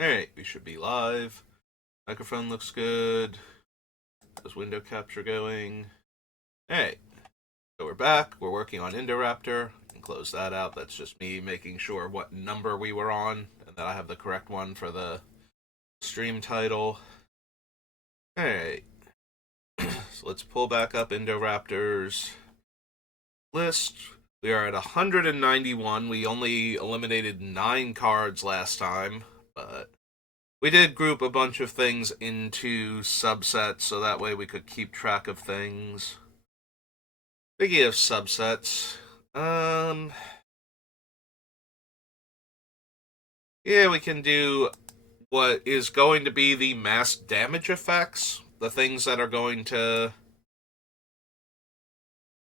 Alright, we should be live. Microphone looks good. How's window capture going? Alright, so we're back. We're working on Indoraptor. I can close that out. That's just me making sure what number we were on and that I have the correct one for the stream title. Alright, so let's pull back up Indoraptor's list. We are at 191. We only eliminated 9 cards last time, but we did group a bunch of things into subsets so that way we could keep track of things. Speaking of subsets, yeah, we can do what is going to be the mass damage effects, the things that are going to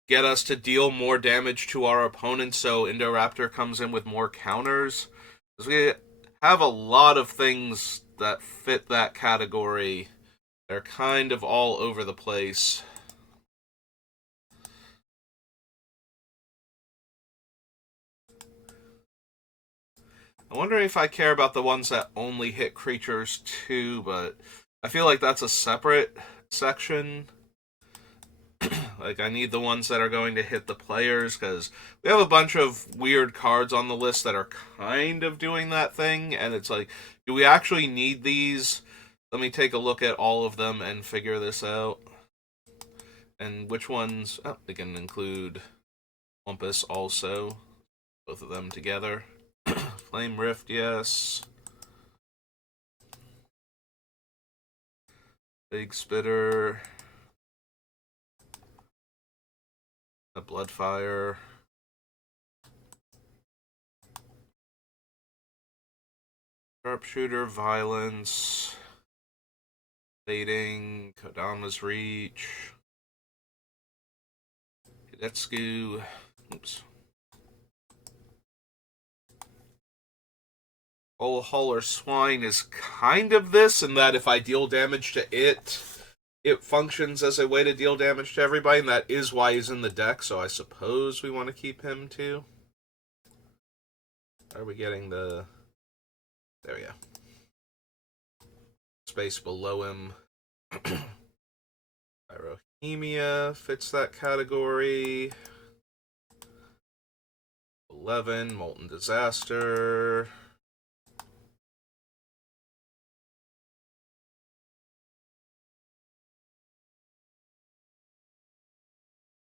get us to deal more damage to our opponents so Indoraptor comes in with more counters. Because we have a lot of things that fit that category. They're kind of all over the place. I'm wondering if I care about the ones that only hit creatures too, but I feel like that's a separate section. Like, I need the ones that are going to hit the players, because we have a bunch of weird cards on the list that are kind of doing that thing, and it's like, do we actually need these? Let me take a look at all of them and figure this out. And which ones... Oh, we can include Olympus also. Both of them together. Flame Rift, yes. Big Spitter. A Bloodfire. Sharpshooter, Violence. Fading, Kodama's Reach. Hidetsugu. Oops. Whole Hauler Swine is kind of this, in that if I deal damage to it, it functions as a way to deal damage to everybody, and that is why he's in the deck, so I suppose we want to keep him too. Are we getting the... There we go. Space below him. Pyrohemia fits that category. 11, Molten Disaster.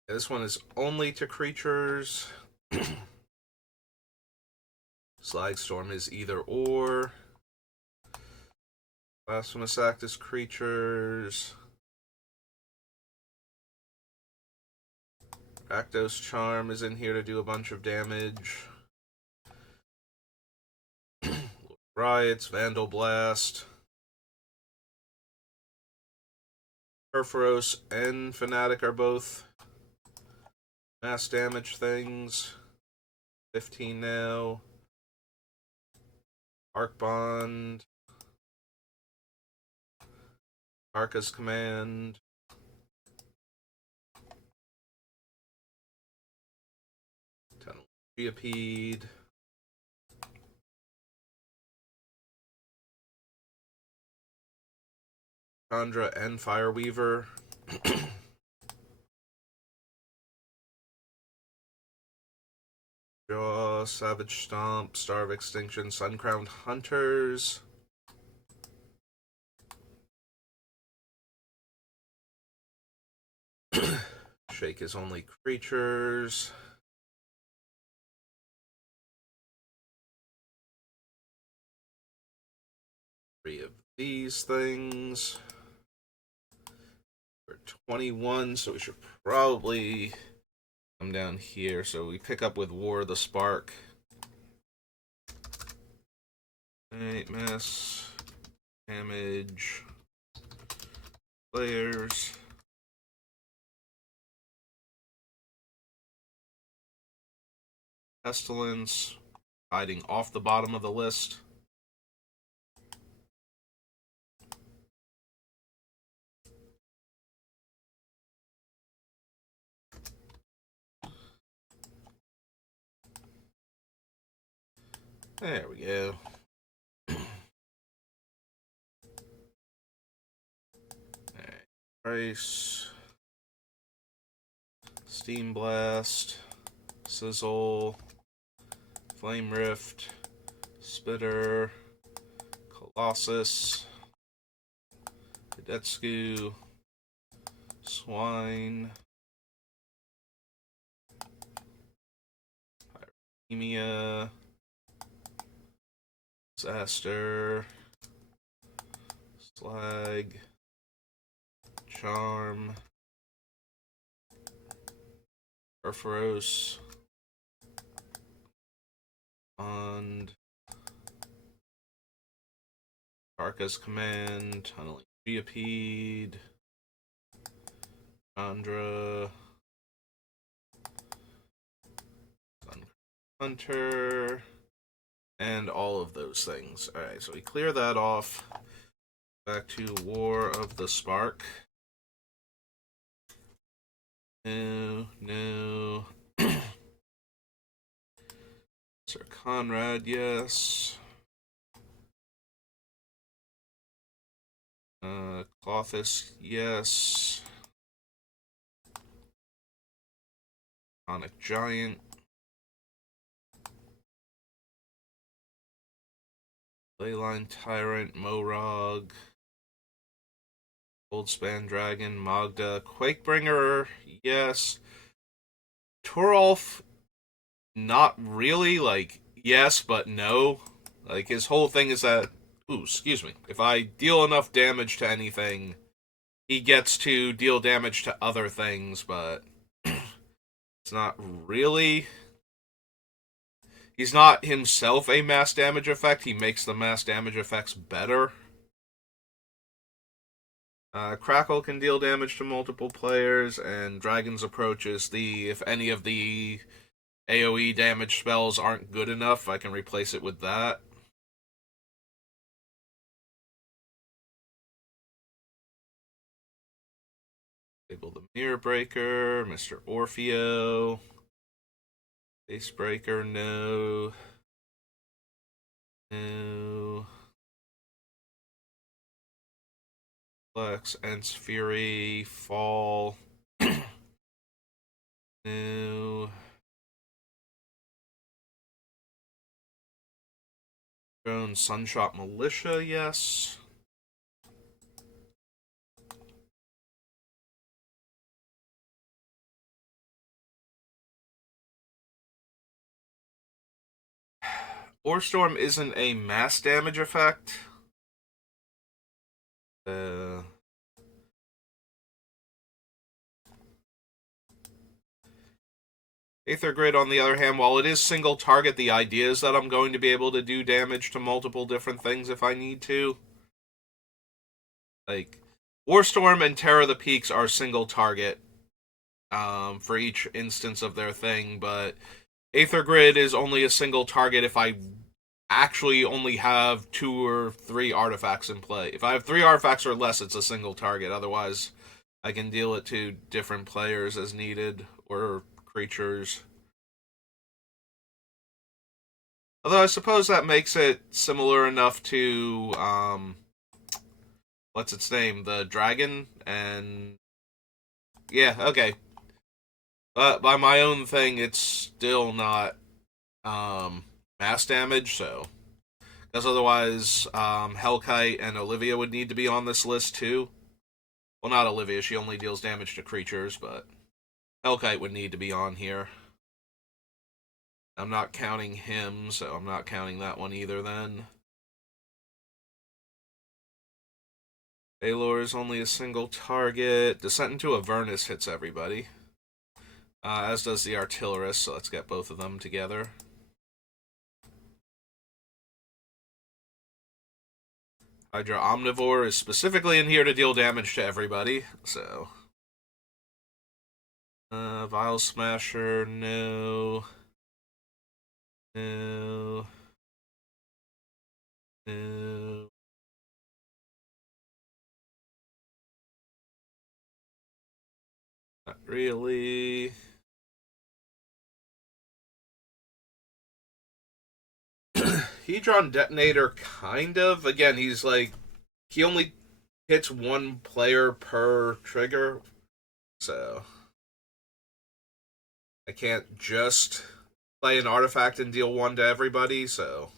This one is only to creatures. Slag Storm is either or. Blasphemous Act is creatures. Rakdos Charm is in here to do a bunch of damage. Riots, Vandal Blast. Perforos and Fanatic are both mass damage things. 15 now. Arc Bond. Arca's Command. Geopede. Chandra and Fireweaver. Jaw, Savage Stomp, Star of Extinction, Suncrowned Hunters. Shake is only creatures. Three of these things. We're 21, so we should probably come down here. So we pick up with War of the Spark. 8 mass damage. Players. Pestilence. Hiding off the bottom of the list. There we go. Ice. Steam Blast. Sizzle. Flame Rift. Spitter. Colossus. Hidetsugu. Swine. Pyremia. Disaster. Slag. Charm. Perforos. Bond. Karka's Command. Tunneling Geopede. Chandra. Hunter. And all of those things. Alright, so we clear that off. Back to War of the Spark. No. Sir Conrad, yes. Clothis, yes. Sonic Giant. Leyline Tyrant, Morog. Goldspan Dragon, Magda. Quakebringer, yes. Torolf, not really. Like, yes, but no. Like, his whole thing is that, ooh, excuse me, if I deal enough damage to anything, he gets to deal damage to other things, but it's not really. He's not himself a mass damage effect. He makes the mass damage effects better. Crackle can deal damage to multiple players, and Dragon's Approach is if any of the AoE damage spells aren't good enough, I can replace it with that. Disable the Mirror Breaker, Mr. Orfeo. Face Breaker, no. No. Flex, Ents Fury, Fall. No. Drone, Sunshot Militia, yes. Orstorm isn't a mass damage effect. Aether Grid, on the other hand, while it is single target, the idea is that I'm going to be able to do damage to multiple different things if I need to. Like, Warstorm and Terror of the Peaks are single target for each instance of their thing, but Aether Grid is only a single target if I actually only have 2 or 3 artifacts in play. If I have 3 artifacts or less, it's a single target. Otherwise, I can deal it to different players as needed, or creatures. Although I suppose that makes it similar enough to, what's its name? The dragon? And yeah, okay. But by my own thing, it's still not mass damage, so. Because otherwise, Hellkite and Olivia would need to be on this list too. Well, not Olivia, she only deals damage to creatures, but Hellkite would need to be on here. I'm not counting him, so I'm not counting that one either then. Baylor is only a single target. Descent into Avernus hits everybody. As does the Artillerist, so let's get both of them together. Hydra Omnivore is specifically in here to deal damage to everybody, so. Vile Smasher, no. No. No. Not really. Hedron Detonator, kind of. Again, he's like, he only hits one player per trigger, so I can't just play an artifact and deal one to everybody, so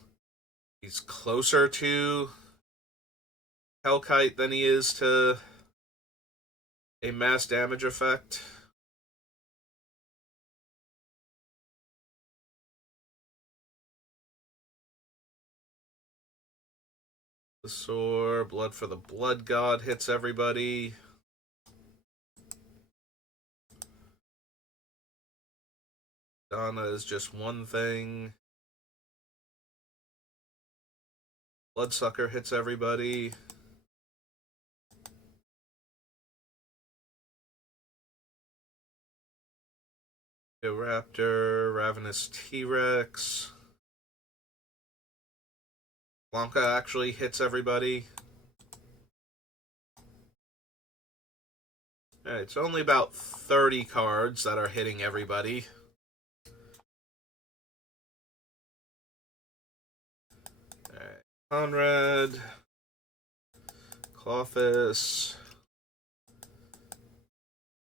he's closer to Hellkite than he is to a mass damage effect. The sword, blood for the blood god hits everybody. Donna is just one thing. Bloodsucker hits everybody. Indoraptor, Ravenous T-Rex. Blanca actually hits everybody. Alright, it's only about 30 cards that are hitting everybody. Alright, Conrad. Clofus.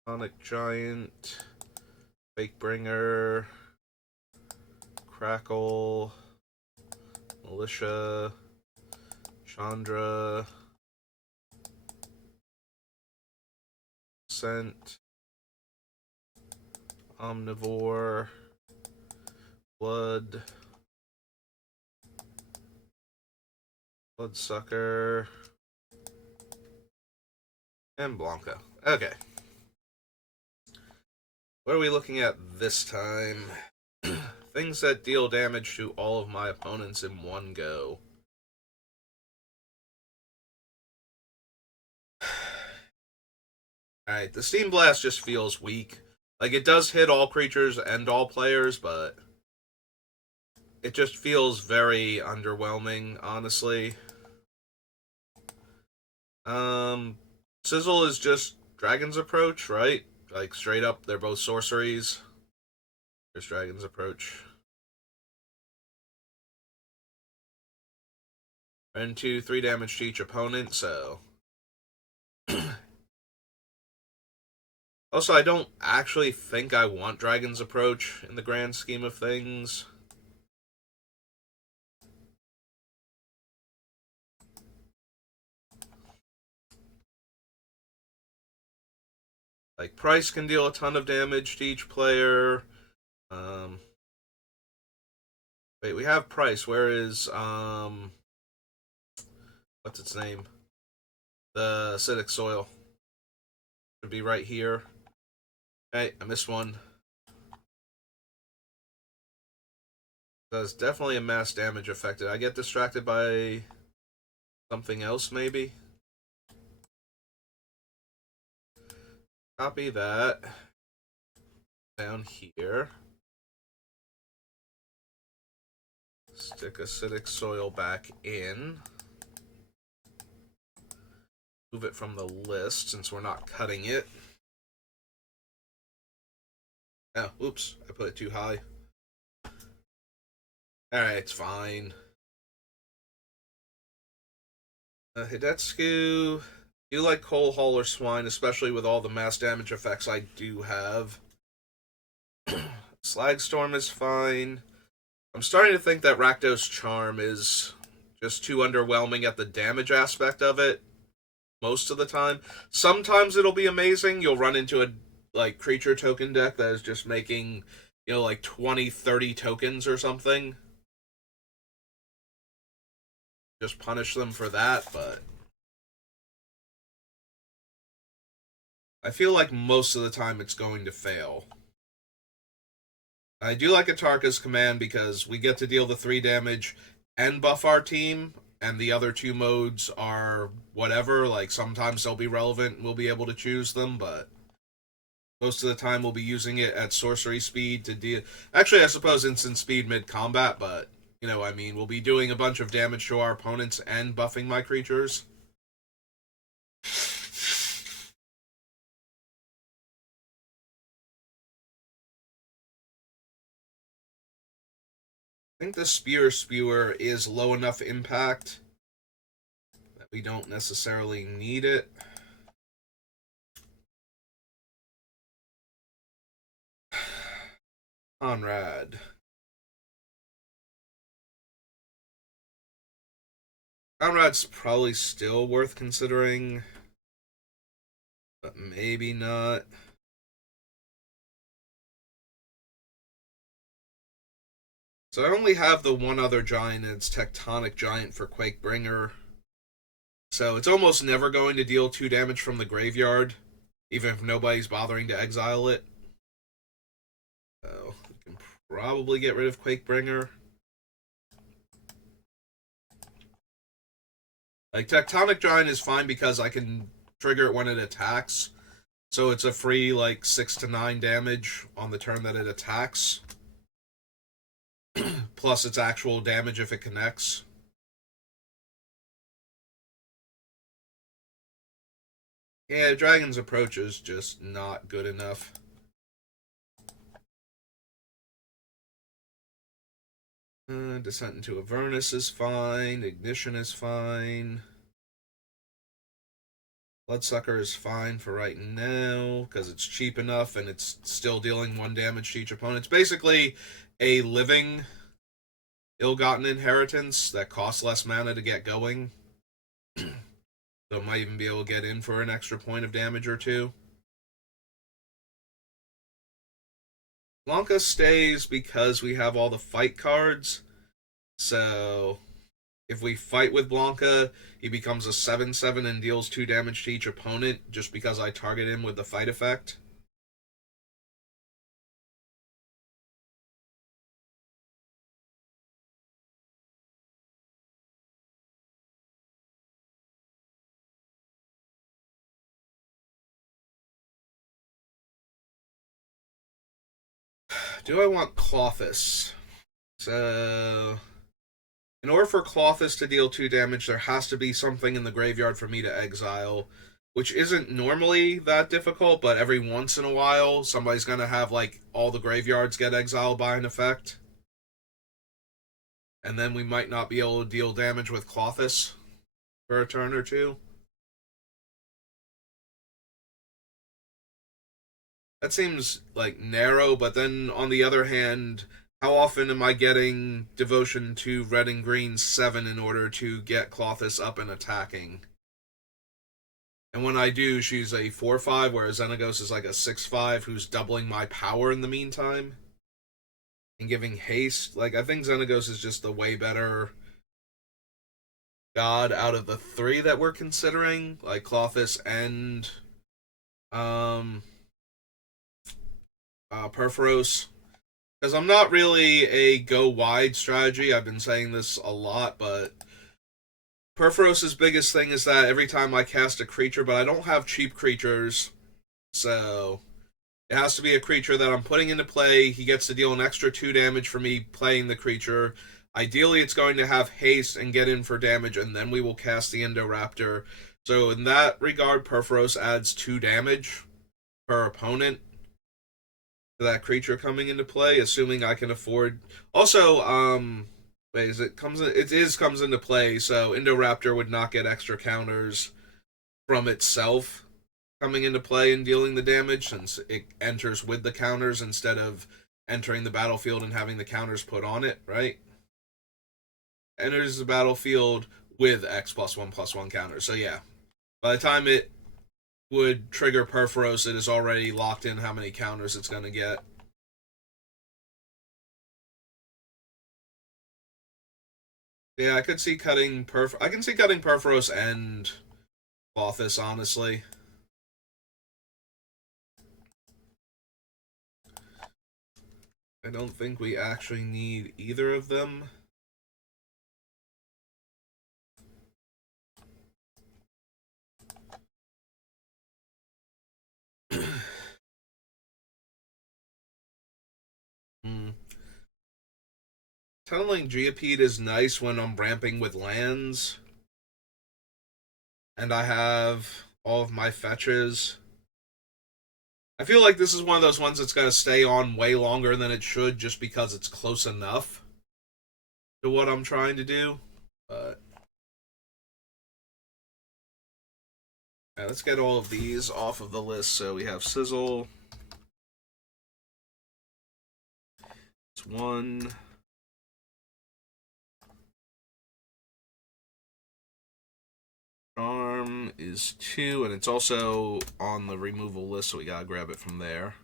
Sonic Giant. Fakebringer. Crackle. Militia. Chandra. Scent. Omnivore. Blood. Bloodsucker. And Blanca. Okay. What are we looking at this time? Things that deal damage to all of my opponents in one go. Alright, the Steam Blast just feels weak. Like, it does hit all creatures and all players, but it just feels very underwhelming, honestly. Sizzle is just Dragon's Approach, right? Like, straight up, they're both sorceries. There's Dragon's Approach. And 2, 3 damage to each opponent, so... Also, I don't actually think I want Dragon's Approach in the grand scheme of things. Like, Price can deal a ton of damage to each player. Wait, we have Price. Where is, what's its name? The acidic soil. Should be right here. Hey, I missed one. That's definitely a mass damage affected. I get distracted by something else, maybe? Copy that. Down here. Stick acidic soil back in. Move it from the list since we're not cutting it. Oh, oops. I put it too high. Alright, it's fine. Hidetsugu. You like Coal Hauler Swine, especially with all the mass damage effects I do have. Slagstorm is fine. I'm starting to think that Rakdos Charm is just too underwhelming at the damage aspect of it most of the time. Sometimes it'll be amazing. You'll run into a like creature token deck that is just making, you know, like 20, 30 tokens or something. Just punish them for that, but I feel like most of the time it's going to fail. I do like Atarka's command because we get to deal the 3 damage and buff our team, and the other 2 modes are whatever. Like, sometimes they'll be relevant and we'll be able to choose them, but most of the time we'll be using it at sorcery speed to deal... Actually, I suppose instant speed mid-combat, but, you know, I mean, we'll be doing a bunch of damage to our opponents and buffing my creatures. I think the Spewer is low enough impact We don't necessarily need it. Conrad. Conrad's probably still worth considering, but maybe not. So I only have the one other giant, and it's Tectonic Giant for Quakebringer. So it's almost never going to deal 2 damage from the graveyard, even if nobody's bothering to exile it. So we can probably get rid of Quakebringer. Like, Tectonic Giant is fine because I can trigger it when it attacks. So it's a free, like, 6 to 9 damage on the turn that it attacks. Plus its actual damage if it connects. Yeah, Dragon's Approach is just not good enough. Descent into Avernus is fine. Ignition is fine. Bloodsucker is fine for right now because it's cheap enough and it's still dealing 1 damage to each opponent. It's basically a living ill-gotten inheritance that costs less mana to get going. So it might even be able to get in for an extra point of damage or 2. Blanca stays because we have all the fight cards. So if we fight with Blanca, he becomes a 7/7 and deals 2 damage to each opponent just because I target him with the fight effect. Do I want Clothis? So, in order for Clothis to deal 2 damage, there has to be something in the graveyard for me to exile, which isn't normally that difficult, but every once in a while, somebody's going to have, like, all the graveyards get exiled by an effect. And then we might not be able to deal damage with Clothis for a turn or 2. That seems, like, narrow, but then, on the other hand, how often am I getting Devotion to Red and Green 7 in order to get Clothis up and attacking? And when I do, she's a 4/5, whereas Xenagos is like a 6/5 who's doubling my power in the meantime. And giving haste. Like, I think Xenagos is just the way better god out of the 3 that we're considering. Like, Clothis and Perforos. Because I'm not really a go-wide strategy. I've been saying this a lot, but Perforos' biggest thing is that every time I cast a creature, but I don't have cheap creatures, so it has to be a creature that I'm putting into play. He gets to deal an extra 2 damage for me playing the creature. Ideally, it's going to have haste and get in for damage, and then we will cast the Indoraptor. So in that regard, Perforos adds 2 damage per opponent to that creature coming into play, assuming I can afford. Also, wait, comes into play, so Indoraptor would not get extra counters from itself coming into play and dealing the damage, since it enters with the counters instead of entering the battlefield and having the counters put on it, right? Enters the battlefield with X+1/+1 counters. So yeah, by the time it would trigger Perforos, it is already locked in how many counters it's going to get. Yeah, I could see cutting I can see cutting Perforos and Clothis, honestly. I don't think we actually need either of them. Tunneling Geopede is nice when I'm ramping with lands. And I have all of my fetches. I feel like this is one of those ones that's going to stay on way longer than it should just because it's close enough to what I'm trying to do. But Alright, let's get all of these off of the list. So we have Sizzle. It's 1. Charm is 2, and it's also on the removal list, so we gotta grab it from there.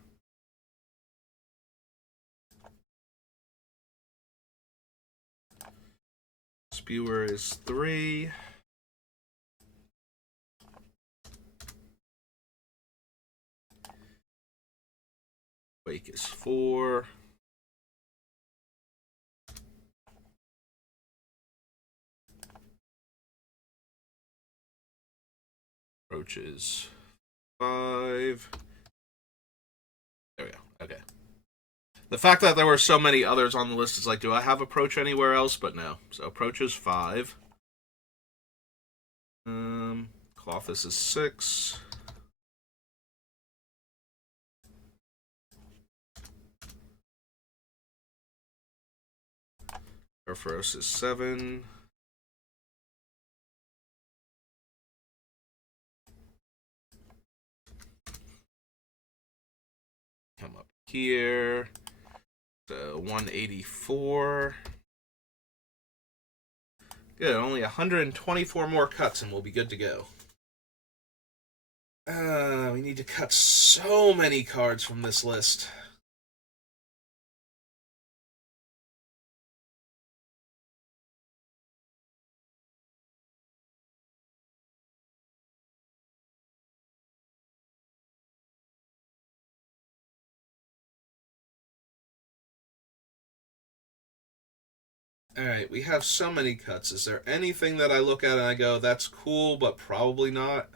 Spewer is 3. Wake is 4. Approach is 5. There we go. Okay. The fact that there were so many others on the list is like, do I have Approach anywhere else? But no. So Approach is 5. Clothis is 6. Perforos is 7. Come up here. So 184. Good, only 124 more cuts and we'll be good to go. We need to cut so many cards from this list. Alright, we have so many cuts. Is there anything that I look at and I go, that's cool, but probably not?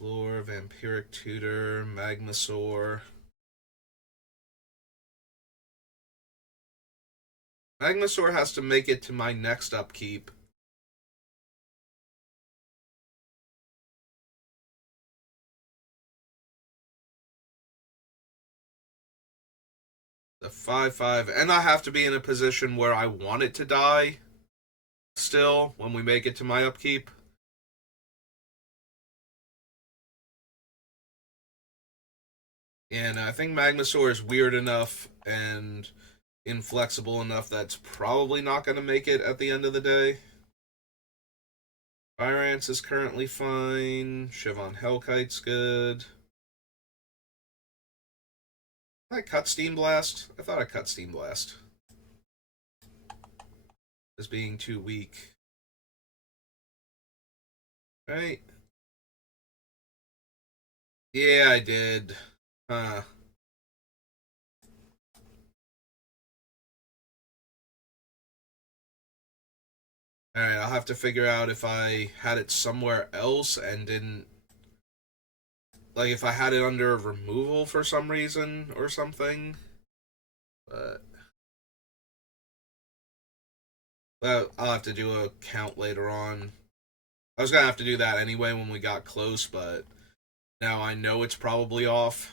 Lore, Vampiric Tutor, Magmasaur. Magmasaur has to make it to my next upkeep. The 5/5, and I have to be in a position where I want it to die still when we make it to my upkeep. And I think Magmasaur is weird enough and inflexible enough that's probably not going to make it at the end of the day. Fyrance is currently fine. Chivon Hellkite's good. Did I cut Steam Blast? I thought I cut Steam Blast as being too weak. Right? Yeah, I did. Huh. Alright, I'll have to figure out if I had it somewhere else and didn't... Like, if I had it under removal for some reason or something. But... Well, I'll have to do a count later on. I was gonna have to do that anyway when we got close, but now I know it's probably off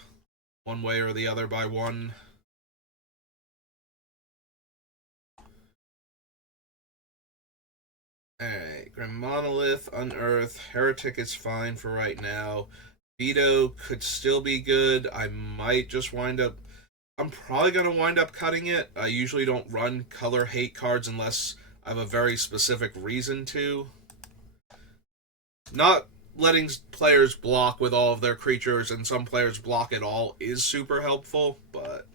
one way or the other by 1. Alright, Grim Monolith, Unearth, Heretic is fine for right now. Veto could still be good. I might just wind up... I'm probably going to wind up cutting it. I usually don't run color hate cards unless I have a very specific reason to. Not letting players block with all of their creatures and some players block at all is super helpful, but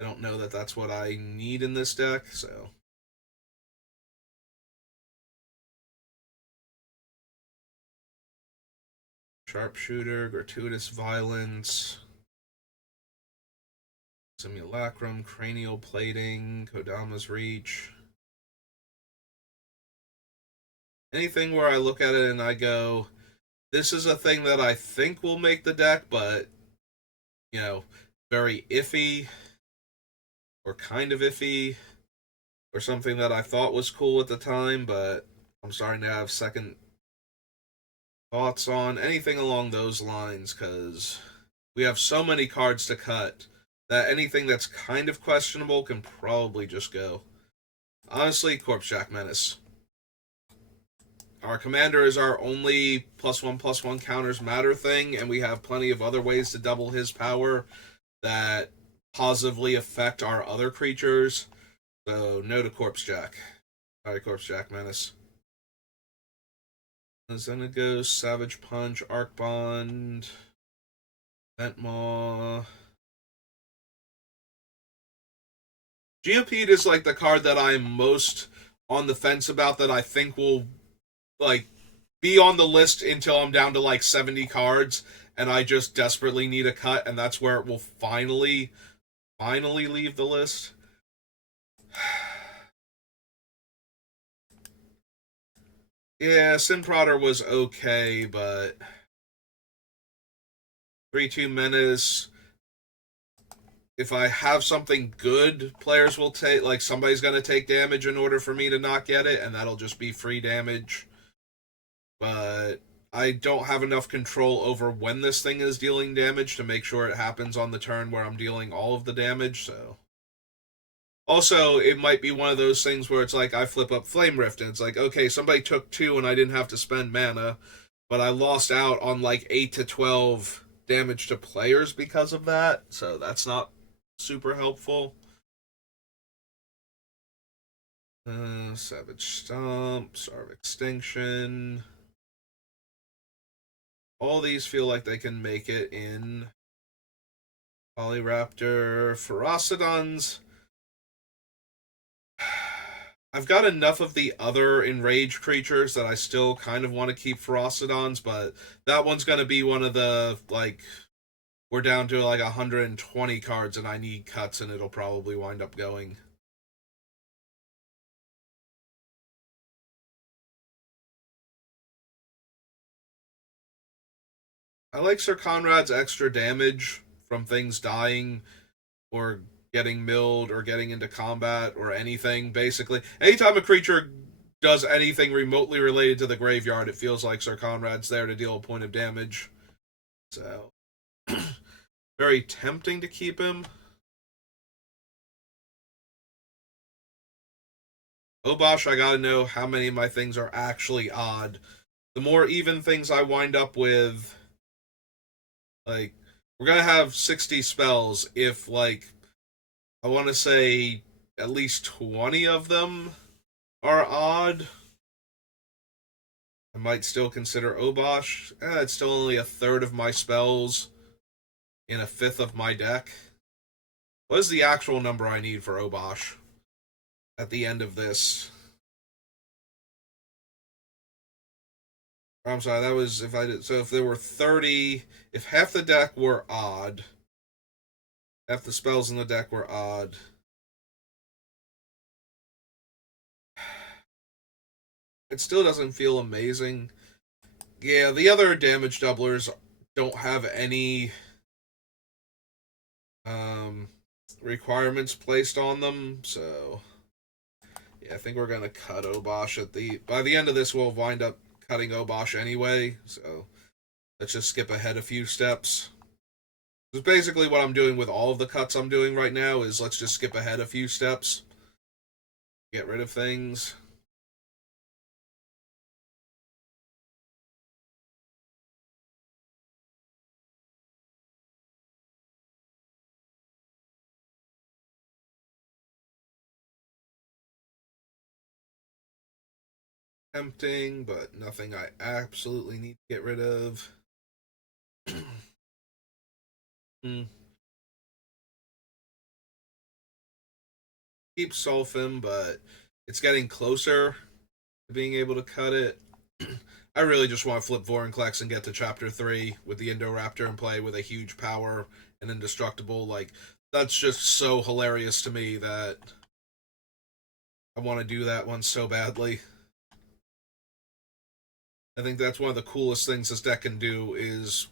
I don't know that that's what I need in this deck, so... Sharpshooter, Gratuitous Violence, Simulacrum, Cranial Plating, Kodama's Reach. Anything where I look at it and I go, this is a thing that I think will make the deck, but, you know, very iffy, or kind of iffy, or something that I thought was cool at the time, but I'm starting to have second thoughts on anything along those lines, because we have so many cards to cut that anything that's kind of questionable can probably just go. Honestly, Corpse Jack Menace. Our commander is our only +1/+1 counters matter thing, and we have plenty of other ways to double his power that positively affect our other creatures. So, no to Corpse Jack. Sorry, Corpse Jack Menace. Then it goes Savage Punch, Arc Bond, Ventmaw. Geopede is like the card that I'm most on the fence about, that I think will like be on the list until I'm down to like 70 cards and I just desperately need a cut, and that's where it will finally leave the list. Yeah, Sin Prodder was okay, but 3/2 Menace. If I have something good, players will take, like, somebody's going to take damage in order for me to not get it, and that'll just be free damage. But I don't have enough control over when this thing is dealing damage to make sure it happens on the turn where I'm dealing all of the damage, so. Also, it might be one of those things where it's like I flip up Flame Rift and it's like, okay, somebody took 2 and I didn't have to spend mana, but I lost out on like 8 to 12 damage to players because of that, so that's not super helpful. Savage Stomp, Starve Extinction. All these feel like they can make it in Polyraptor. Ferocidons. I've got enough of the other enraged creatures that I still kind of want to keep Ferocidons, but that one's going to be one of the, like, we're down to like 120 cards and I need cuts, and it'll probably wind up going. I like Sir Conrad's extra damage from things dying or getting milled or getting into combat or anything, basically. Anytime a creature does anything remotely related to the graveyard, it feels like Sir Conrad's there to deal a point of damage. So, very tempting to keep him. Obosh, I gotta know how many of my things are actually odd. The more even things I wind up with, like, we're gonna have 60 spells. If, like, I want to say at least 20 of them are odd, I might still consider Obosh. It's still only a third of my spells in a fifth of my deck. What is the actual number I need for Obosh at the end of this? I'm sorry, that was if I did. So if there were 30, if half the deck were odd, half the spells in the deck were odd. It still doesn't feel amazing. Yeah, the other damage doublers don't have any um, requirements placed on them, so yeah, I think we're gonna cut Obosh at the. By the end of this, we'll wind up cutting Obosh anyway, so let's just skip ahead a few steps. Because basically what I'm doing with all of the cuts I'm doing right now is let's just skip ahead a few steps, get rid of things. Tempting, but nothing I absolutely need to get rid of. Hmm. Keep Sulfim, but it's getting closer to being able to cut it. I really just want to flip Vorinclex and get to Chapter 3 with the Indoraptor and play with a huge power and indestructible. Like, that's just so hilarious to me that I want to do that one so badly. I think that's one of the coolest things this deck can do is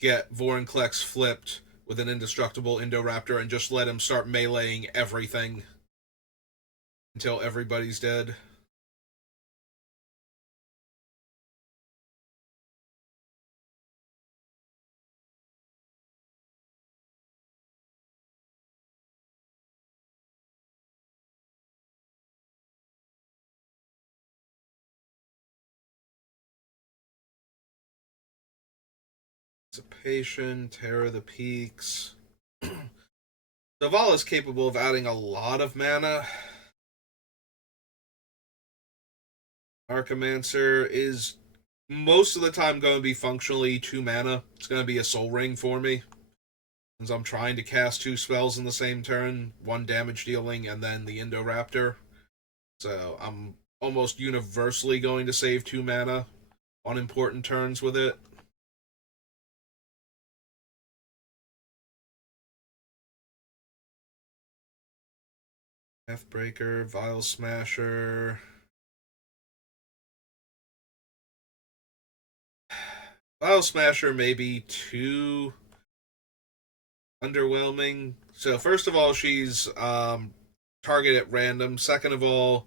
get Vorinclex flipped with an indestructible Indoraptor and just let him start meleeing everything until everybody's dead. Dissipation, Terror of the Peaks. Zavala is capable of adding a lot of mana. Archimancer is most of the time going to be functionally 2 mana. It's going to be a Soul Ring for me. Since I'm trying to cast 2 spells in the same turn, 1 damage dealing, and then the Indoraptor. So I'm almost universally going to save 2 mana on important turns with it. Deathbreaker, Vile Smasher. Vile Smasher may be too underwhelming. So first of all, she's target at random. Second of all,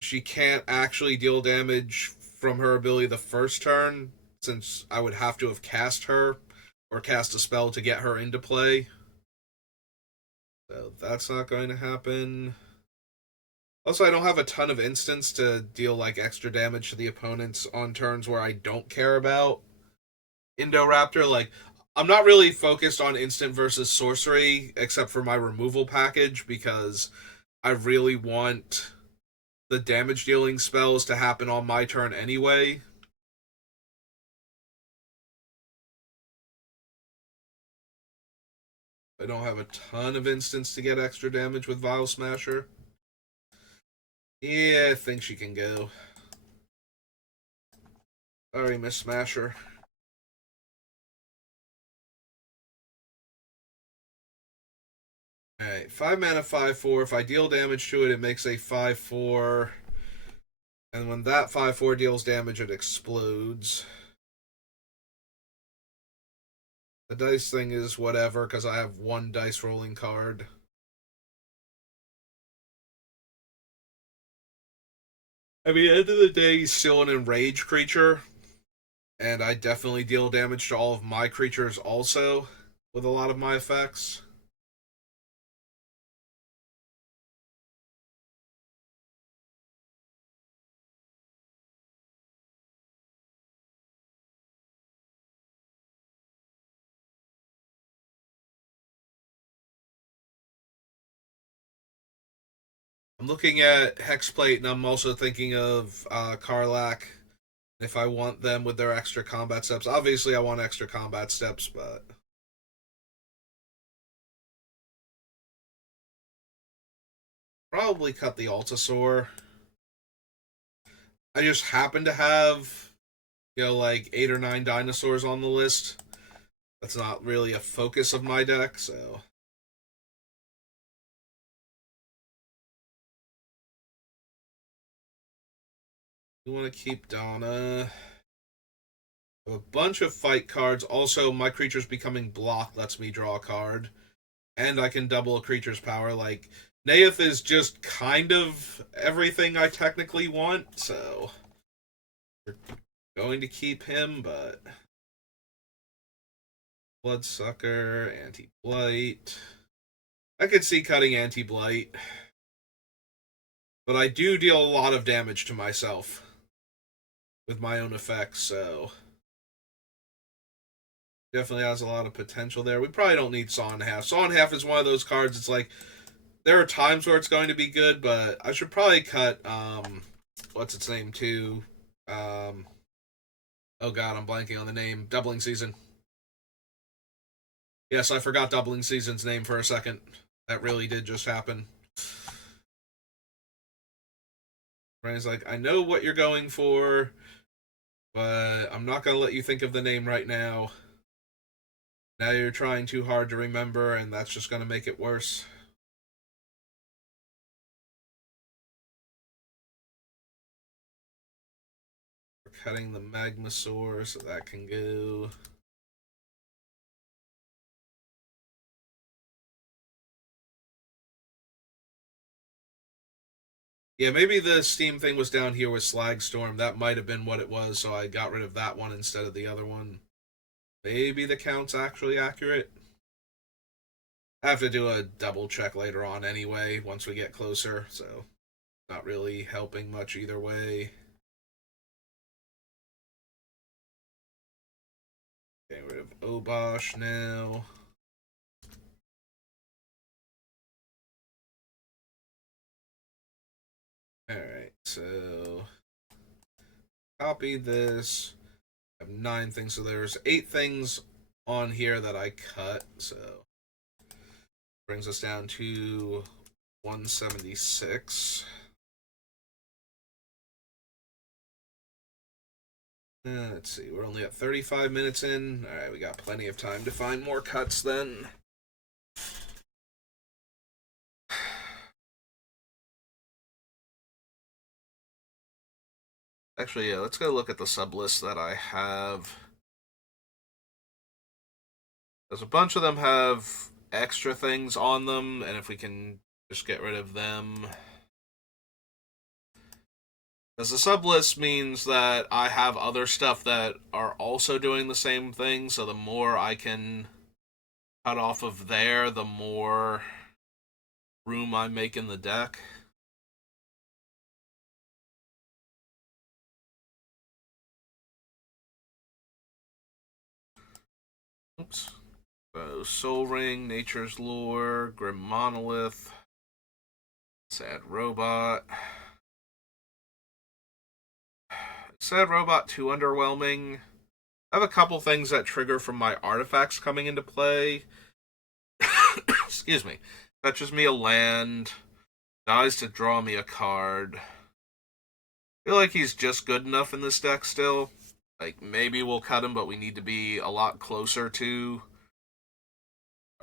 she can't actually deal damage from her ability the first turn, since I would have to have cast her or cast a spell to get her into play. So that's not going to happen. Also, I don't have a ton of instants to deal like extra damage to the opponents on turns where I don't care about Indoraptor. Like, I'm not really focused on instant versus sorcery except for my removal package because I really want the damage dealing spells to happen on my turn anyway. I don't have a ton of instants to get extra damage with Vile Smasher. Yeah, I think she can go. Sorry, Miss Smasher. Alright, 5 mana, 5/4. If I deal damage to it, it makes a 5/4. And when that 5/4 deals damage, it explodes. The dice thing is whatever, because I have 1 dice rolling card. I mean, at the end of the day, he's still an enraged creature. And I definitely deal damage to all of my creatures also, with a lot of my effects. I'm looking at Hexplate, and I'm also thinking of Karlach. If I want them with their extra combat steps. Obviously, I want extra combat steps, but probably cut the Altasaur. I just happen to have, like 8 or 9 dinosaurs on the list. That's not really a focus of my deck, so. You want to keep Donna. A bunch of fight cards. Also, my creature's becoming blocked lets me draw a card. And I can double a creature's power. Like, Naeth is just kind of everything I technically want, so we're going to keep him, but Bloodsucker, Anti-Blight. I could see cutting Anti-Blight, but I do deal a lot of damage to myself with my own effects, so definitely has a lot of potential there. We probably don't need Saw in Half. Saw in Half is one of those cards, it's like, there are times where it's going to be good, but I should probably cut, what's its name, too? Oh god, I'm blanking on the name. Doubling Season. Yes, I forgot Doubling Season's name for a second. That really did just happen. Ryan's like, I know what you're going for, but I'm not going to let you think of the name right now. Now you're trying too hard to remember, and that's just going to make it worse. We're cutting the Magmasaur, so that can go. Yeah, maybe the Steam thing was down here with Slagstorm. That might have been what it was, so I got rid of that one instead of the other one. Maybe the count's actually accurate. I have to do a double check later on anyway, once we get closer, so not really helping much either way. rid of Obosh now. Alright, so copy this. I have 9 things, so there's 8 things on here that I cut, so brings us down to 176. Let's see, we're only at 35 minutes in. Alright, we got plenty of time to find more cuts then. Actually, yeah, let's go look at the sub list that I have. There's a bunch of them have extra things on them, and if we can just get rid of them. Because the sub list means that I have other stuff that are also doing the same thing, so the more I can cut off of there, the more room I make in the deck. Oops. So, Soul Ring, Nature's Lure, Grim Monolith, Sad Robot. Sad Robot, too underwhelming. I have a couple things that trigger from my artifacts coming into play. Excuse me. Fetches me a land, dies to draw me a card. I feel like he's just good enough in this deck still. Like, maybe we'll cut him, but we need to be a lot closer to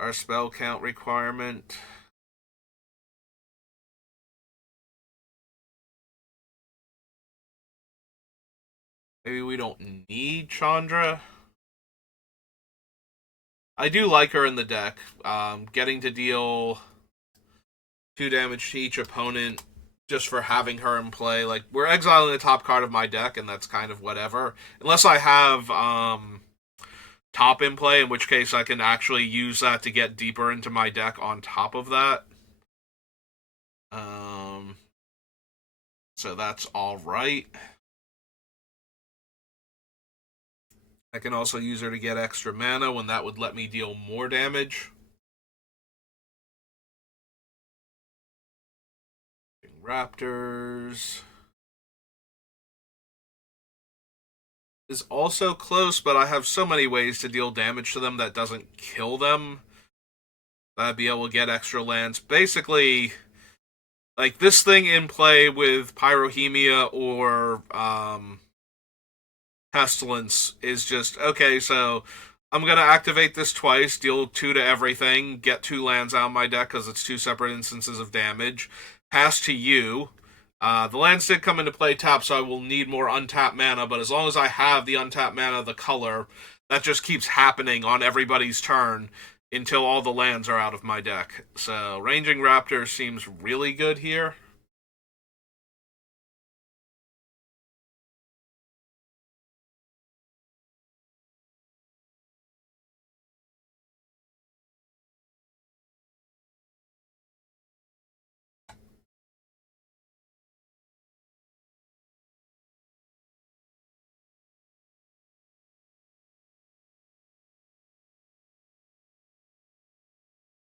our spell count requirement. Maybe we don't need Chandra. I do like her in the deck. Getting to deal 2 damage to each opponent just for having her in play. Like, we're exiling the top card of my deck, and that's kind of whatever. Unless I have top in play, in which case I can actually use that to get deeper into my deck on top of that. So that's alright. I can also use her to get extra mana when that would let me deal more damage. Raptors is also close, but I have so many ways to deal damage to them that doesn't kill them. I'd be able to get extra lands. Basically, like, this thing in play with Pyrohemia or Pestilence is just, okay, so I'm going to activate this twice, deal 2 to everything, get 2 lands out of my deck because it's 2 separate instances of damage, pass to you. The lands did come into play tapped, so I will need more untapped mana, but as long as I have the untapped mana, the color, that just keeps happening on everybody's turn until all the lands are out of my deck. So, Ranging Raptor seems really good here.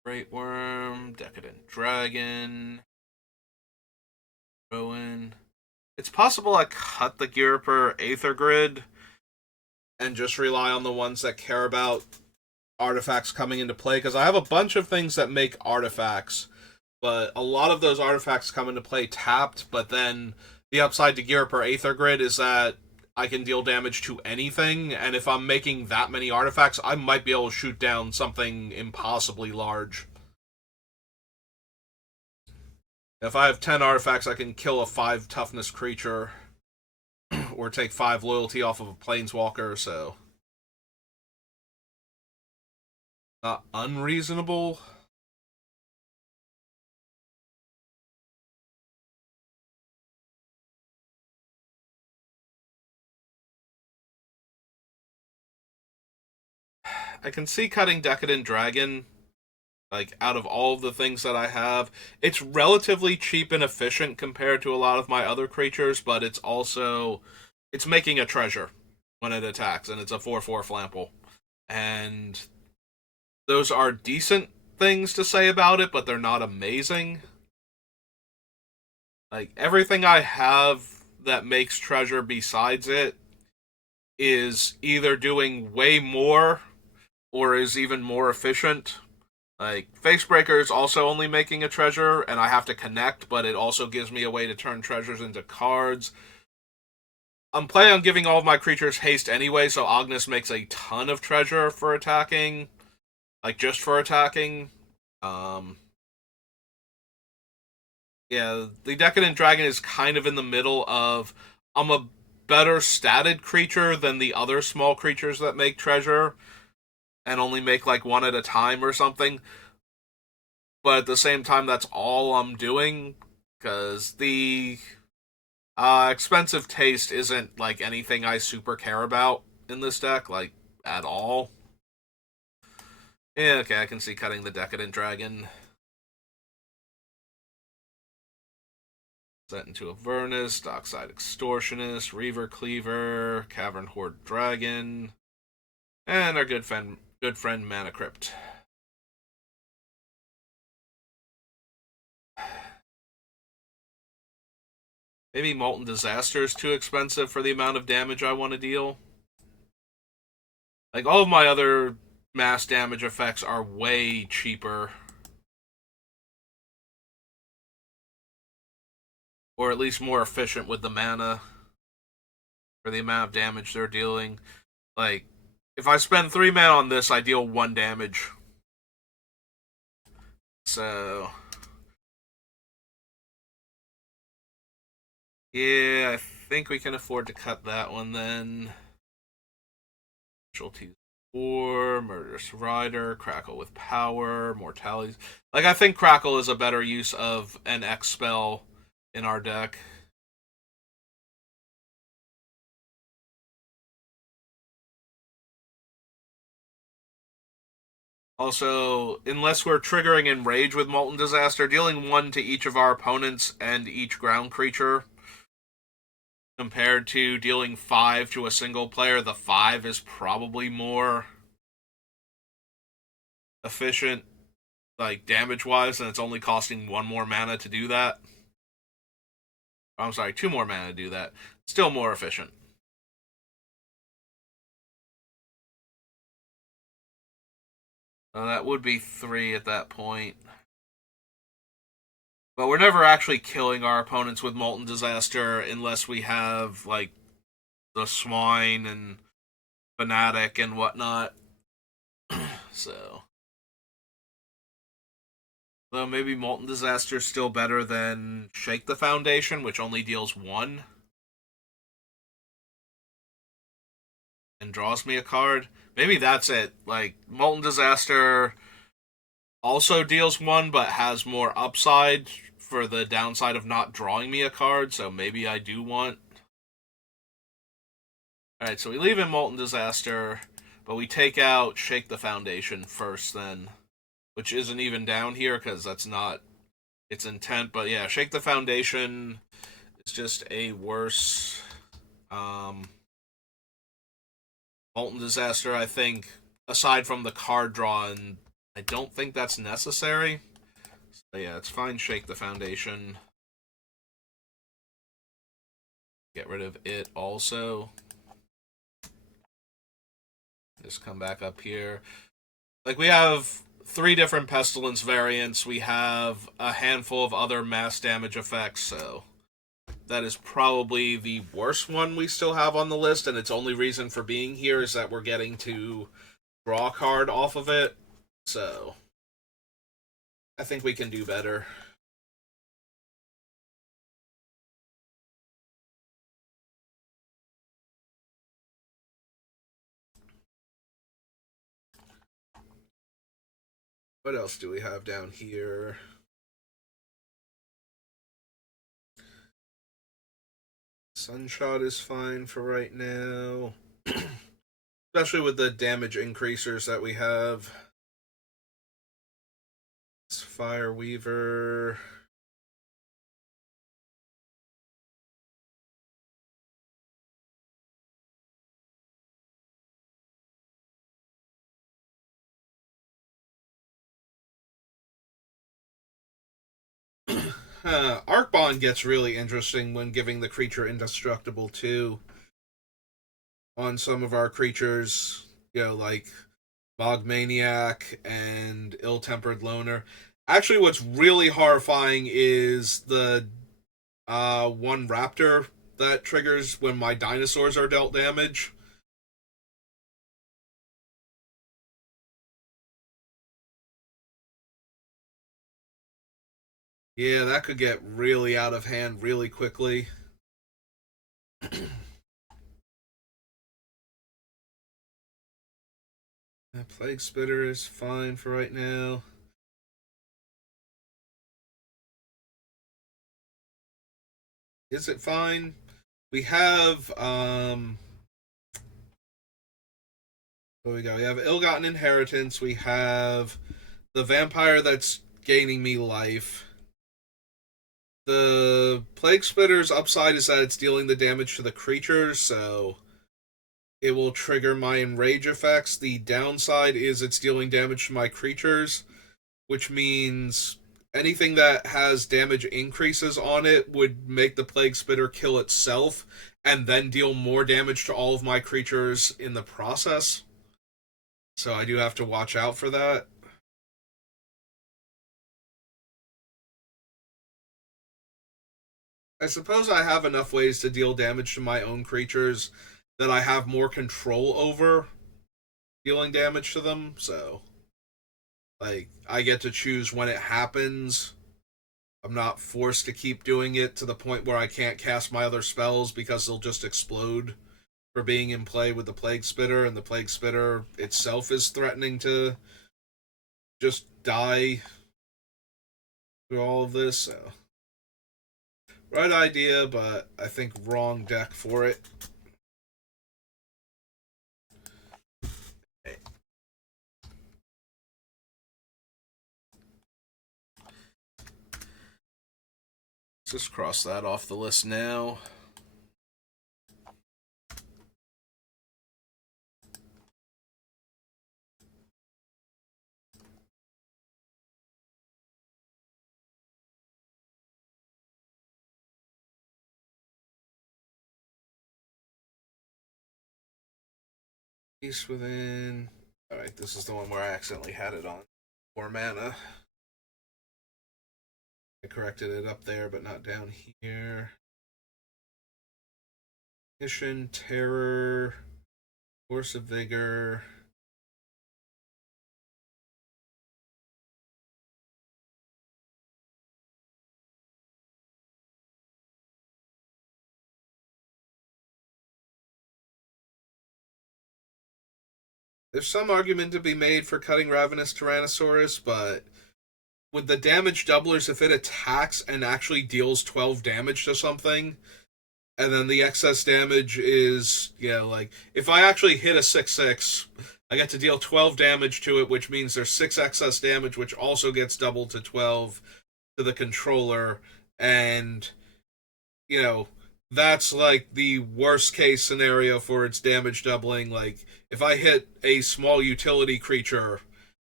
Great Worm, Decadent Dragon, Rowan. It's possible I cut the Gearper Aether Grid and just rely on the ones that care about artifacts coming into play, because I have a bunch of things that make artifacts, but a lot of those artifacts come into play tapped, but then the upside to Gearper Aether Grid is that I can deal damage to anything, and if I'm making that many artifacts, I might be able to shoot down something impossibly large. If I have 10 artifacts, I can kill a 5 toughness creature, or take 5 loyalty off of a planeswalker, so not unreasonable. I can see cutting Decadent Dragon. Like, out of all of the things that I have, it's relatively cheap and efficient compared to a lot of my other creatures, but it's also, it's making a treasure when it attacks, and it's a 4/4 Flample. and those are decent things to say about it, but they're not amazing. Like, everything I have that makes treasure besides it is either doing way more or is even more efficient. Like, Facebreaker is also only making a treasure, and I have to connect, but it also gives me a way to turn treasures into cards. I'm planning on giving all of my creatures haste anyway, so Agnes makes a ton of treasure for attacking. Like, just for attacking. Um, yeah, the Decadent Dragon is kind of in the middle of I'm a better statted creature than the other small creatures that make treasure and only make like one at a time or something. But at the same time, that's all I'm doing because the expensive taste isn't like anything I super care about in this deck, like at all. Yeah, okay, I can see cutting the Decadent Dragon. Set into Avernus, Dockside Extortionist, Reaver Cleaver, Cavern Horde Dragon, and our good friend Mana Crypt. Maybe Molten Disaster is too expensive for the amount of damage I want to deal. Like, all of my other mass damage effects are way cheaper. Or at least more efficient with the mana for the amount of damage they're dealing. Like, if I spend 3 mana on this, I deal 1 damage. So, yeah, I think we can afford to cut that one then. Specialties 4, Murderous Rider, Crackle with Power, Mortalities. Like, I think Crackle is a better use of an X spell in our deck. Also, unless we're triggering Enrage with Molten Disaster, dealing 1 to each of our opponents and each ground creature compared to dealing 5 to a single player, the 5 is probably more efficient, like damage wise, and it's only costing 1 more mana to do that. I'm sorry, 2 more mana to do that. Still more efficient. That would be 3 at that point. But we're never actually killing our opponents with Molten Disaster unless we have, like, the Swine and Fanatic and whatnot. So. Though maybe Molten Disaster is still better than Shake the Foundation, which only deals 1 and draws me a card. Maybe that's it. Like, Molten Disaster also deals 1, but has more upside for the downside of not drawing me a card, so maybe I do want. Alright, so we leave in Molten Disaster, but we take out Shake the Foundation first, then, which isn't even down here because that's not its intent. But yeah, Shake the Foundation is just a worse Molten Disaster, I think, aside from the card draw, and I don't think that's necessary. So yeah, it's fine. Shake the Foundation. Get rid of it also. Just come back up here. Like, we have 3 different Pestilence variants. We have a handful of other mass damage effects, so that is probably the worst one we still have on the list, and its only reason for being here is that we're getting to draw a card off of it. So I think we can do better. What else do we have down here? Sunshot is fine for right now. Especially with the damage increasers that we have. It's Fire Weaver. Arc Bond gets really interesting when giving the creature indestructible too on some of our creatures, like Mogmaniac and Ill-Tempered Loner. Actually, what's really horrifying is the one raptor that triggers when my dinosaurs are dealt damage. Yeah, that could get really out of hand really quickly. That Plague Spitter is fine for right now. Is it fine? We have what we got? We have Ill-Gotten Inheritance. We have the vampire that's gaining me life. The Plague Spitter's upside is that it's dealing the damage to the creature, so it will trigger my enrage effects. The downside is it's dealing damage to my creatures, which means anything that has damage increases on it would make the Plague Spitter kill itself and then deal more damage to all of my creatures in the process. So I do have to watch out for that. I suppose I have enough ways to deal damage to my own creatures that I have more control over dealing damage to them, so I get to choose when it happens. I'm not forced to keep doing it to the point where I can't cast my other spells because they'll just explode for being in play with the Plague Spitter, and the Plague Spitter itself is threatening to just die through all of this. So, right idea, but I think wrong deck for it. Let's just cross that off the list now. Peace Within. Alright, this is the one where I accidentally had it on 4 mana. I corrected it up there, but not down here. Mission, Terror, Force of Vigor. There's some argument to be made for cutting Ravenous Tyrannosaurus, but with the damage doublers, if it attacks and actually deals 12 damage to something, and then the excess damage is, like, if I actually hit a 6/6, I get to deal 12 damage to it, which means there's 6 excess damage, which also gets doubled to 12 to the controller, and, you know, that's like the worst case scenario for its damage doubling. Like, if I hit a small utility creature,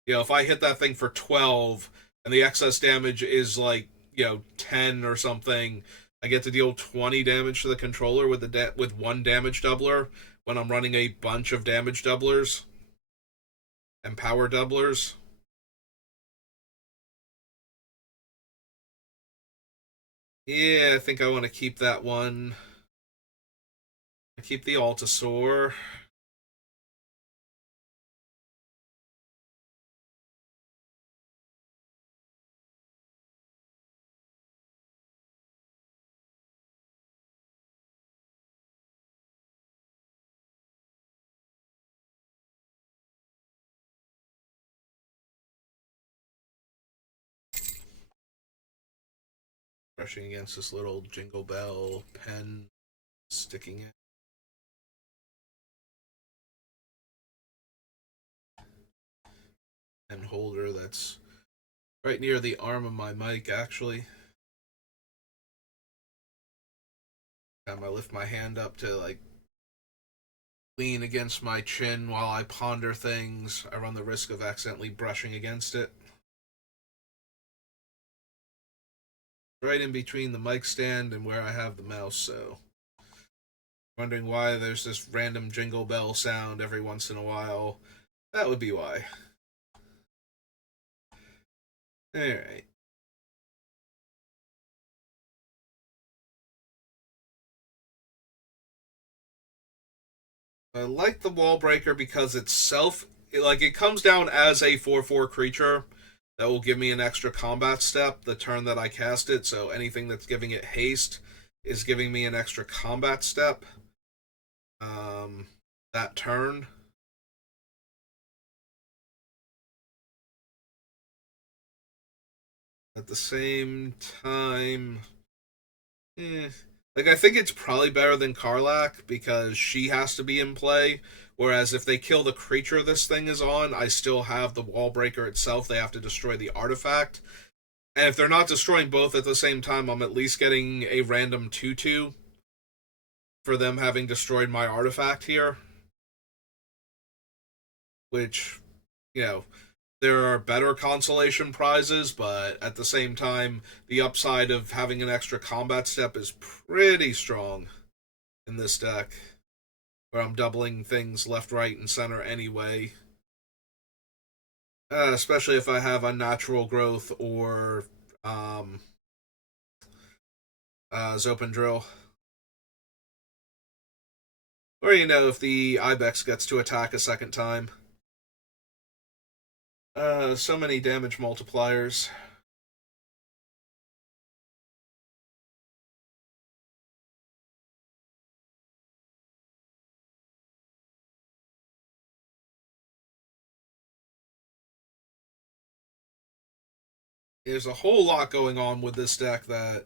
if I hit that thing for 12 and the excess damage is like, 10 or something, I get to deal 20 damage to the controller with with one damage doubler when I'm running a bunch of damage doublers and power doublers. Yeah, I think I want to keep that one. I keep the Altasaur. Brushing against this little Jingle Bell pen sticking in. Pen holder that's right near the arm of my mic, actually. Time I lift my hand up to, like, lean against my chin while I ponder things, I run the risk of accidentally brushing against it. right in between the mic stand and where I have the mouse, so wondering why there's this random jingle bell sound every once in a while. That would be why. Alright. I like the wall breaker because it comes down as a 4/4 creature that will give me an extra combat step the turn that I cast it, so anything that's giving it haste is giving me an extra combat step um, that turn. At the same time, eh, like I think it's probably better than Karlach because she has to be in play. Whereas if they kill the creature this thing is on, I still have the wall breaker itself. They have to destroy the artifact. And if they're not destroying both at the same time, I'm at least getting a random 2/2 for them having destroyed my artifact here. Which, you know, there are better consolation prizes, but at the same time, the upside of having an extra combat step is pretty strong in this deck, where I'm doubling things left, right, and center anyway. Especially if I have unnatural growth or um, Zopen drill. Or, if the Ibex gets to attack a second time. So many damage multipliers. There's a whole lot going on with this deck that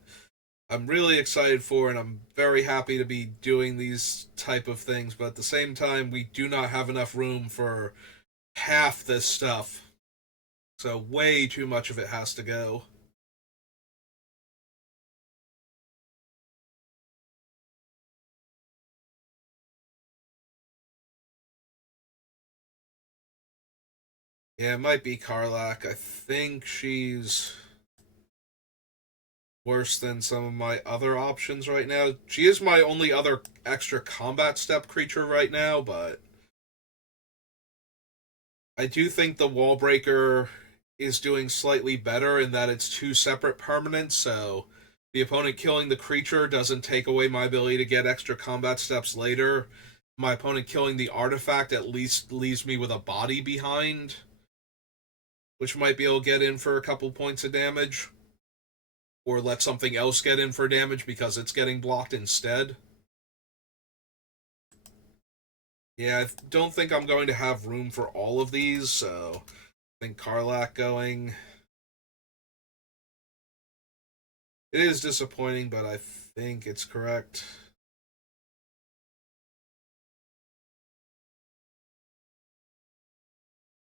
I'm really excited for, and I'm very happy to be doing these type of things. But at the same time, we do not have enough room for half this stuff, so way too much of it has to go. Yeah, it might be Karlach. I think she's worse than some of my other options right now. She is my only other extra combat step creature right now, but I do think the wall breaker is doing slightly better in that it's two separate permanents, so the opponent killing the creature doesn't take away my ability to get extra combat steps later. My opponent killing the artifact at least leaves me with a body behind, which might be able to get in for a couple points of damage, or let something else get in for damage because it's getting blocked instead. Yeah, I don't think I'm going to have room for all of these, so I think Karlach going. It is disappointing, but I think it's correct.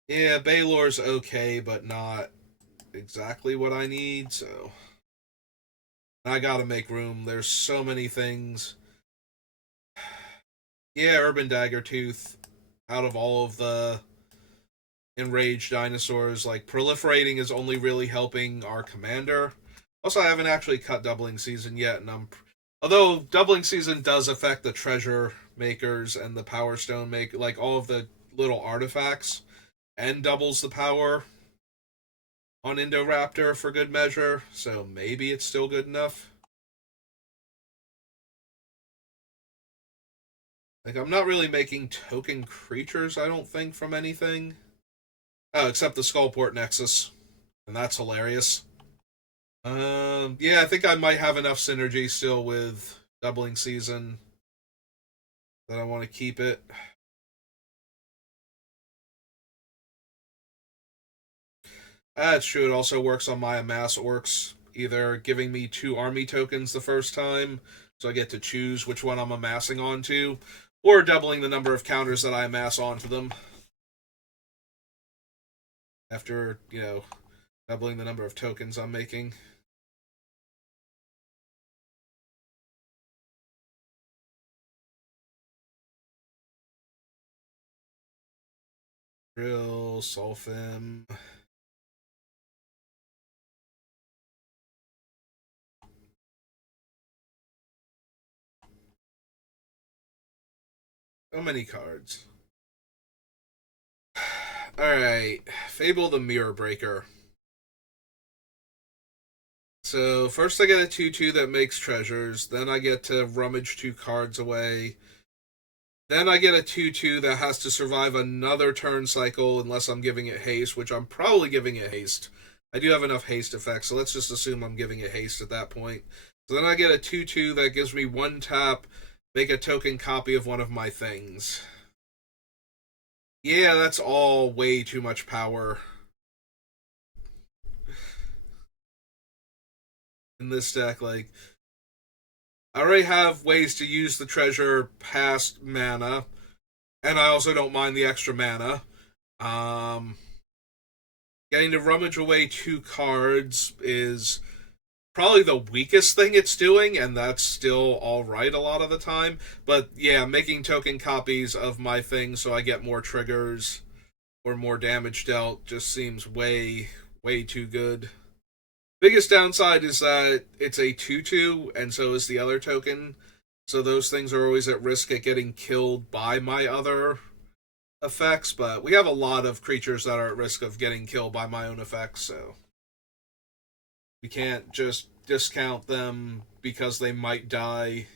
Yeah, Baylor's okay, but not exactly what I need, so I gotta make room. There's so many things. Yeah, Urban Daggertooth, out of all of the enraged dinosaurs, like proliferating is only really helping our commander. Also, I haven't actually cut doubling season yet, and although doubling season does affect the treasure makers and the power stone make like all of the little artifacts, and doubles the power on Indoraptor for good measure, so maybe it's still good enough. Like, I'm not really making token creatures, I don't think, from anything. Oh, except the Skullport Nexus, and that's hilarious. Yeah, I think I might have enough synergy still with doubling season that I want to keep it. That's true. It also works on my amass orcs, either giving me 2 army tokens the first time, so I get to choose which one I'm amassing onto, or doubling the number of counters that I amass onto them after, doubling the number of tokens I'm making. Drill, Sulfim. So many cards. Alright. Fable the Mirror Breaker. So, first I get a 2-2 that makes treasures. Then I get to rummage 2 cards away. Then I get a 2-2 that has to survive another turn cycle unless I'm giving it haste, which I'm probably giving it haste. I do have enough haste effects, so let's just assume I'm giving it haste at that point. So then I get a 2-2 that gives me 1 tap, make a token copy of one of my things. Yeah, that's all way too much power. In this deck, like, I already have ways to use the treasure past mana, and I also don't mind the extra mana. Um, Getting to rummage away 2 cards is probably the weakest thing it's doing, and that's still alright a lot of the time. But yeah, making token copies of my things so I get more triggers or more damage dealt just seems way, way too good. Biggest downside is that it's a 2-2, and so is the other token. So those things are always at risk at getting killed by my other effects, but we have a lot of creatures that are at risk of getting killed by my own effects, so we can't just discount them because they might die.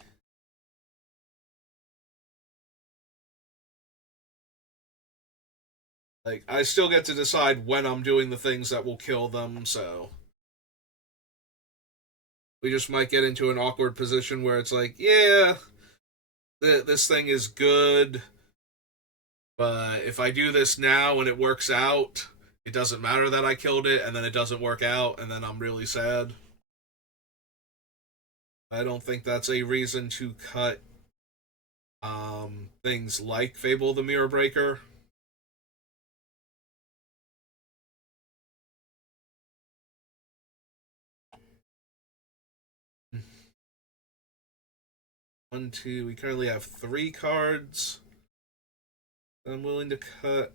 Like, I still get to decide when I'm doing the things that will kill them, so we just might get into an awkward position where it's like, yeah, this thing is good, but if I do this now and it works out, it doesn't matter that I killed it, and then it doesn't work out, and then I'm really sad. I don't think that's a reason to cut things like Fable the Mirror Breaker. One, two. We currently have 3 cards that I'm willing to cut.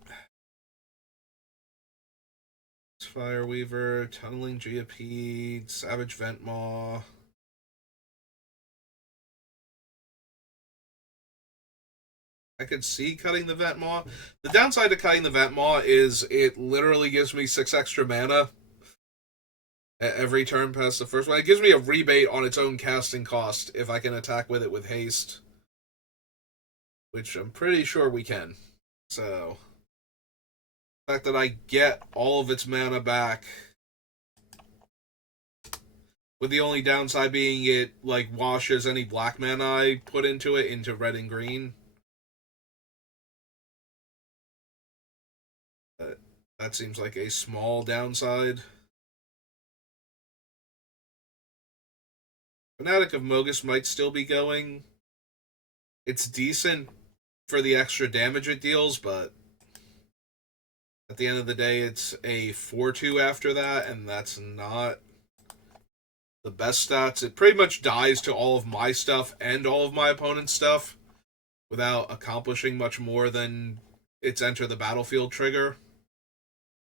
Fireweaver, Tunneling Geopede, Savage Ventmaw. I could see cutting the Ventmaw. The downside to cutting the Ventmaw is it literally gives me 6 extra mana every turn past the first one. It gives me a rebate on its own casting cost if I can attack with it with haste, which I'm pretty sure we can. So, the fact that I get all of its mana back, with the only downside being it like washes any black mana I put into it into red and green. But that seems like a small downside. Fanatic of Mogus might still be going. It's decent for the extra damage it deals, but at the end of the day, it's a 4-2 after that, and that's not the best stats. It pretty much dies to all of my stuff and all of my opponent's stuff without accomplishing much more than its enter the battlefield trigger.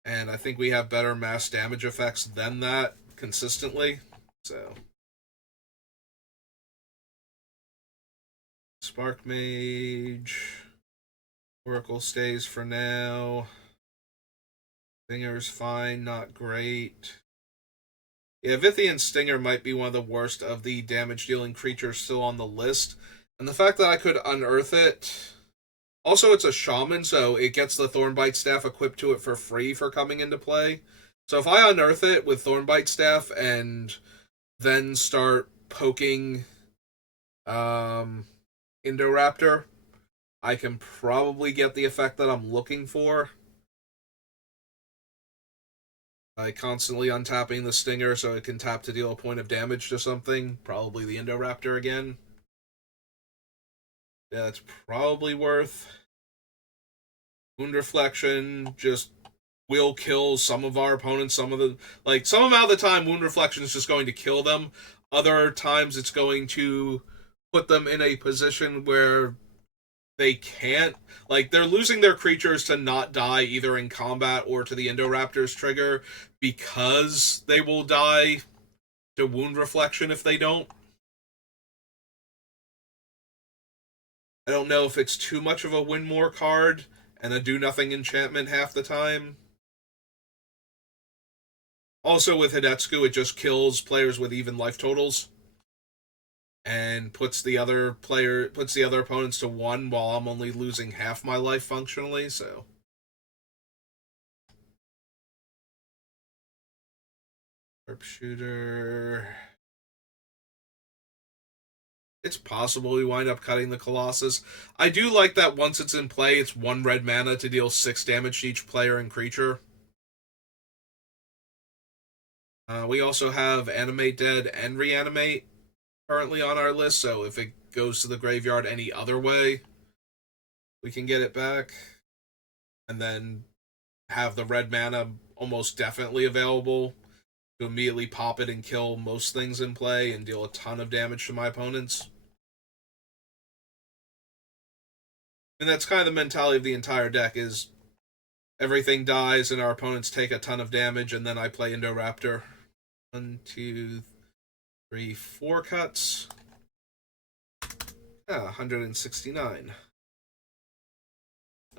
And I think we have better mass damage effects than that consistently. So, Spark Mage. Oracle stays for now. Stinger's fine, not great. Yeah, Vithian Stinger might be one of the worst of the damage-dealing creatures still on the list. And the fact that I could unearth it... Also, it's a shaman, so it gets the Thornbite Staff equipped to it for free for coming into play. So if I unearth it with Thornbite Staff and then start poking Indoraptor, I can probably get the effect that I'm looking for by constantly untapping the Stinger so it can tap to deal a point of damage to something, probably the Indoraptor again. Yeah, that's probably worth. Wound Reflection just will kill some of our opponents. Some amount of the time, Wound Reflection is just going to kill them. Other times, it's going to put them in a position where they can't. Like, they're losing their creatures to not die either in combat or to the Indoraptor's trigger because they will die to Wound Reflection if they don't. I don't know if it's too much of a win more card and a do nothing enchantment half the time. Also, with Hidetsugu, it just kills players with even life totals and puts the other opponents to 1 while I'm only losing half my life functionally. So sharpshooter. It's possible we wind up cutting the Colossus. I do like that once it's in play, it's 1 red mana to deal 6 damage to each player and creature. We also have Animate Dead and Reanimate currently on our list, so if it goes to the graveyard any other way, we can get it back. And then have the red mana almost definitely available to immediately pop it and kill most things in play and deal a ton of damage to my opponents. And that's kind of the mentality of the entire deck is everything dies and our opponents take a ton of damage, and then I play Indoraptor. 1, 2, 3, 4 cuts. 169.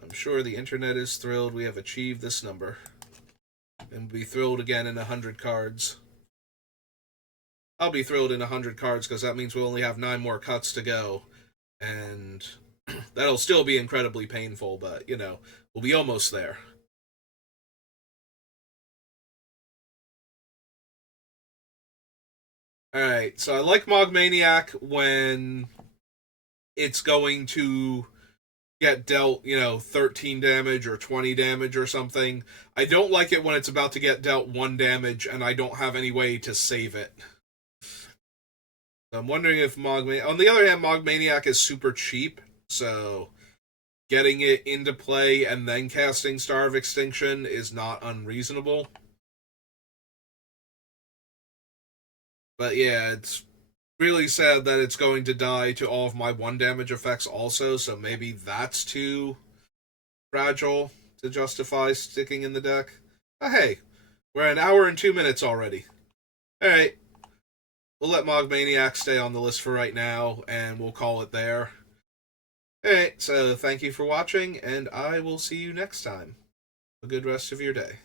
I'm sure the internet is thrilled we have achieved this number. And be thrilled again in 100 cards. I'll be thrilled in 100 cards because that means we'll only have 9 more cuts to go. And that'll still be incredibly painful, but, we'll be almost there. Alright, so I like Mogmaniac when it's going to get dealt, 13 damage or 20 damage or something. I don't like it when it's about to get dealt 1 damage and I don't have any way to save it. So I'm wondering if Mogmaniac... On the other hand, Mogmaniac is super cheap, so getting it into play and then casting Star of Extinction is not unreasonable. But yeah, it's really sad that it's going to die to all of my 1 damage effects also, so maybe that's too fragile to justify sticking in the deck. Oh, hey, we're an hour and 2 minutes already. Alright, we'll let Mogmaniac stay on the list for right now, and we'll call it there. Alright, so thank you for watching, and I will see you next time. Have a good rest of your day.